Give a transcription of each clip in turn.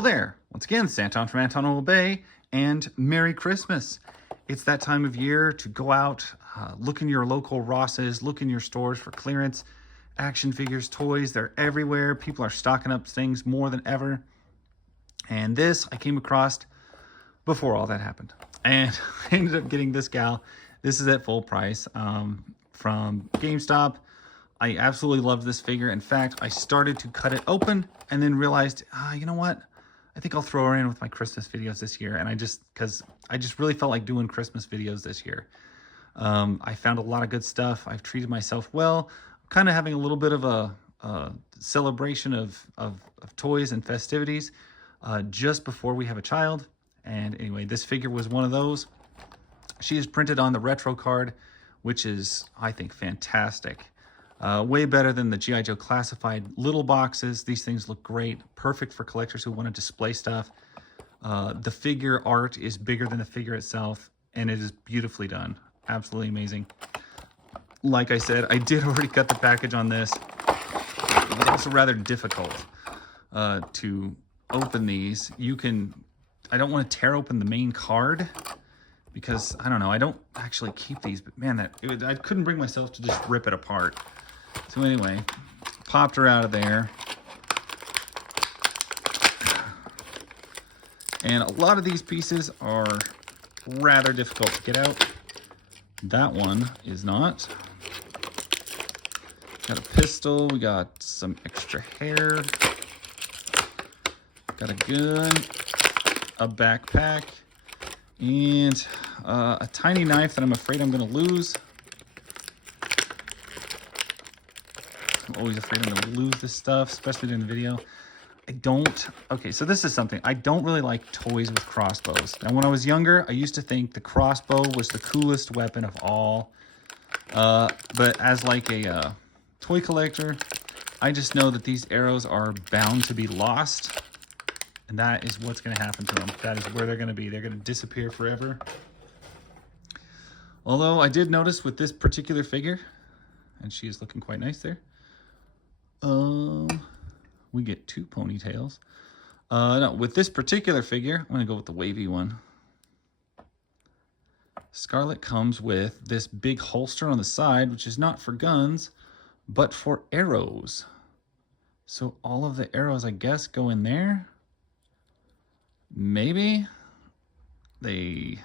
Hello there. Once again, Santon from Anton Bay, and Merry Christmas. It's that time of year to go out, look in your local Rosses, look in your stores for clearance. Action figures, toys, they're everywhere. People are stocking up things more than ever. And this I came across before all that happened. And I ended up getting this gal. This is at full price from GameStop. I absolutely loved this figure. In fact, I started to cut it open and then realized, you know what? I think I'll throw her in with my Christmas videos this year. And because I just really felt like doing Christmas videos this year. I found a lot of good stuff. I've treated myself well. I'm kind of having a little bit of a celebration of toys and festivities just before we have a child. And anyway, this figure was one of those. She is printed on the retro card, which is, I think, fantastic. Way better than the G.I. Joe classified little boxes. These things look great. Perfect for collectors who want to display stuff. The figure art is bigger than the figure itself, and it is beautifully done. Absolutely amazing. Like I said, I did already cut the package on this. It was also rather difficult to open these. I don't want to tear open the main card because, I don't know, I don't actually keep these, but man, I couldn't bring myself to just rip it apart. So anyway, popped her out of there. And a lot of these pieces are rather difficult to get out. That one is not. Got a pistol, we got some extra hair. Got a gun, a backpack, and a tiny knife that I'm afraid I'm gonna lose. I'm always afraid I'm gonna lose this stuff, especially during the video. Okay, so this is something. I don't really like toys with crossbows. Now, when I was younger, I used to think the crossbow was the coolest weapon of all. But as like a toy collector, I just know that these arrows are bound to be lost. And that is what's going to happen to them. That is where they're going to be. They're going to disappear forever. Although I did notice with this particular figure, and she is looking quite nice there, we get two ponytails. No, with this particular figure, I'm going to go with the wavy one. Scarlet comes with this big holster on the side, which is not for guns, but for arrows. So all of the arrows, I guess, go in there. Maybe they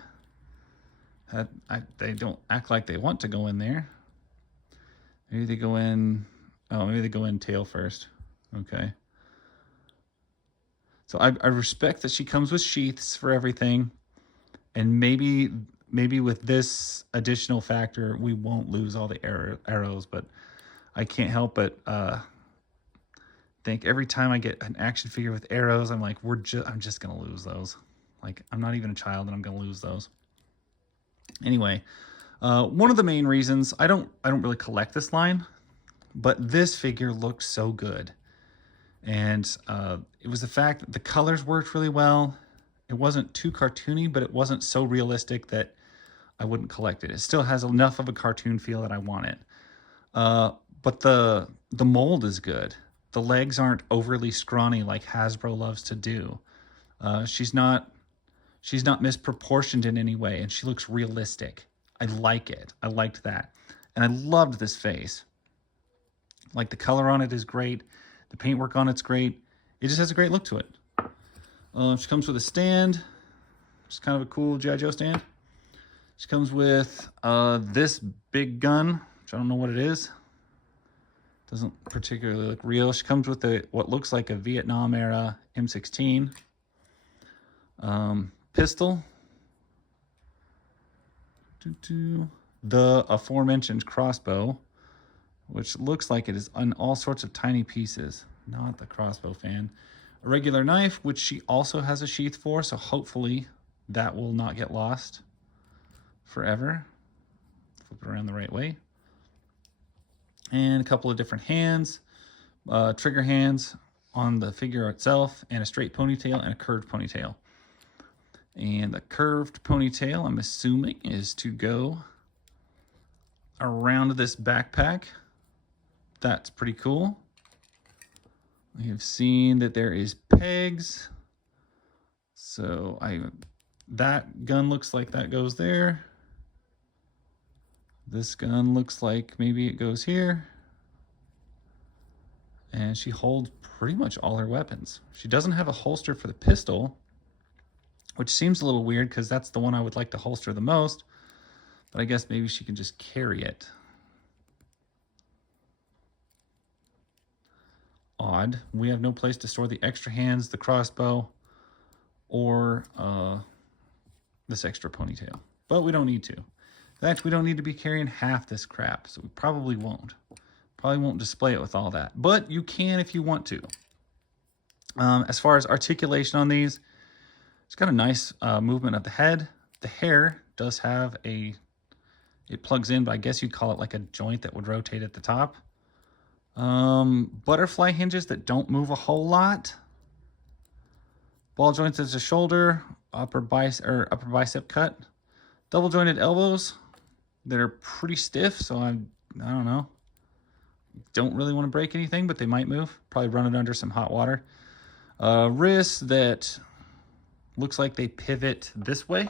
don't act like they want to go in there. Maybe they go in. Oh, maybe they go in tail first. Okay. So I respect that she comes with sheaths for everything, and maybe with this additional factor we won't lose all the arrows. But I can't help but think every time I get an action figure with arrows, I'm like, I'm just gonna lose those. Like, I'm not even a child and I'm gonna lose those. Anyway, one of the main reasons I don't really collect this line, but this figure looked so good. And it was the fact that the colors worked really well. It wasn't too cartoony, but it wasn't so realistic that I wouldn't collect it. It still has enough of a cartoon feel that I want it. But the mold is good. The legs aren't overly scrawny like Hasbro loves to do. She's not misproportioned in any way, and she looks realistic. I like it. I liked that. And I loved this face. Like, the color on it is great. The paintwork on it's great. It just has a great look to it. She comes with a stand. It's kind of a cool G.I. Joe stand. She comes with this big gun, which I don't know what it is. Doesn't particularly look real. She comes with what looks like a Vietnam era M16 pistol. The aforementioned crossbow, which looks like it is on all sorts of tiny pieces. Not the crossbow fan. A regular knife, which she also has a sheath for, so hopefully that will not get lost forever. Flip it around the right way. And a couple of different hands, trigger hands on the figure itself, and a straight ponytail and a curved ponytail. And the curved ponytail, I'm assuming, is to go around this backpack. That's pretty cool. We have seen that there is pegs So that gun looks like that goes there. This gun looks like maybe it goes here. And she holds pretty much all her weapons. She doesn't have a holster for the pistol, which seems a little weird because that's the one I would like to holster the most. But I guess maybe she can just carry it. Odd. We have no place to store the extra hands, the crossbow, or this extra ponytail. But we don't need to. In fact, we don't need to be carrying half this crap, so we probably won't. Probably won't display it with all that. But you can if you want to. As far as articulation on these, it's got a nice movement of the head. The hair does have it plugs in, but I guess you'd call it like a joint that would rotate at the top. Butterfly hinges that don't move a whole lot. Ball joints as a shoulder, upper bicep cut. Double jointed elbows that are pretty stiff, so I don't know. Don't really want to break anything, but they might move. Probably run it under some hot water. Wrists that looks like they pivot this way,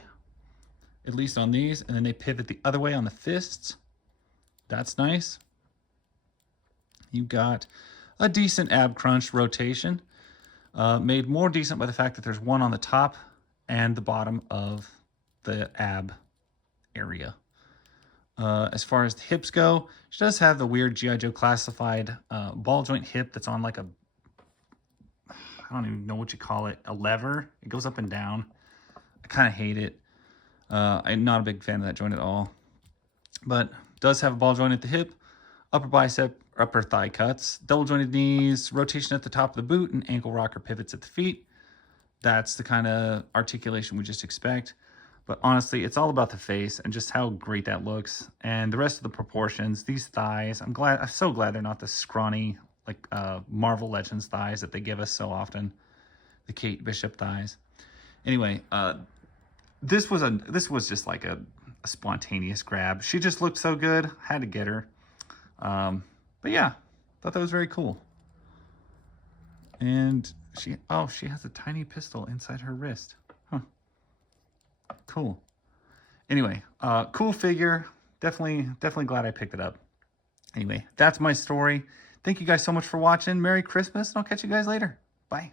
at least on these, and then they pivot the other way on the fists. That's nice. You got a decent ab crunch rotation, made more decent by the fact that there's one on the top and the bottom of the ab area. As far as the hips go, she does have the weird G.I. Joe classified ball joint hip that's on like a, I don't even know what you call it, a lever. It goes up and down. I kind of hate it. I'm not a big fan of that joint at all. But does have a ball joint at the hip, upper bicep, upper thigh cuts, double jointed knees, rotation at the top of the boot, and ankle rocker pivots at the feet. That's the kind of articulation we just expect. But honestly, it's all about the face and just how great that looks. And the rest of the proportions, these thighs, I'm so glad they're not the scrawny, like Marvel Legends thighs that they give us so often. The Kate Bishop thighs. Anyway, this was just like a spontaneous grab. She just looked so good. Had to get her. But yeah, thought that was very cool. And she has a tiny pistol inside her wrist. Huh. Cool. Anyway, cool figure. Definitely glad I picked it up. Anyway, that's my story. Thank you guys so much for watching. Merry Christmas, and I'll catch you guys later. Bye.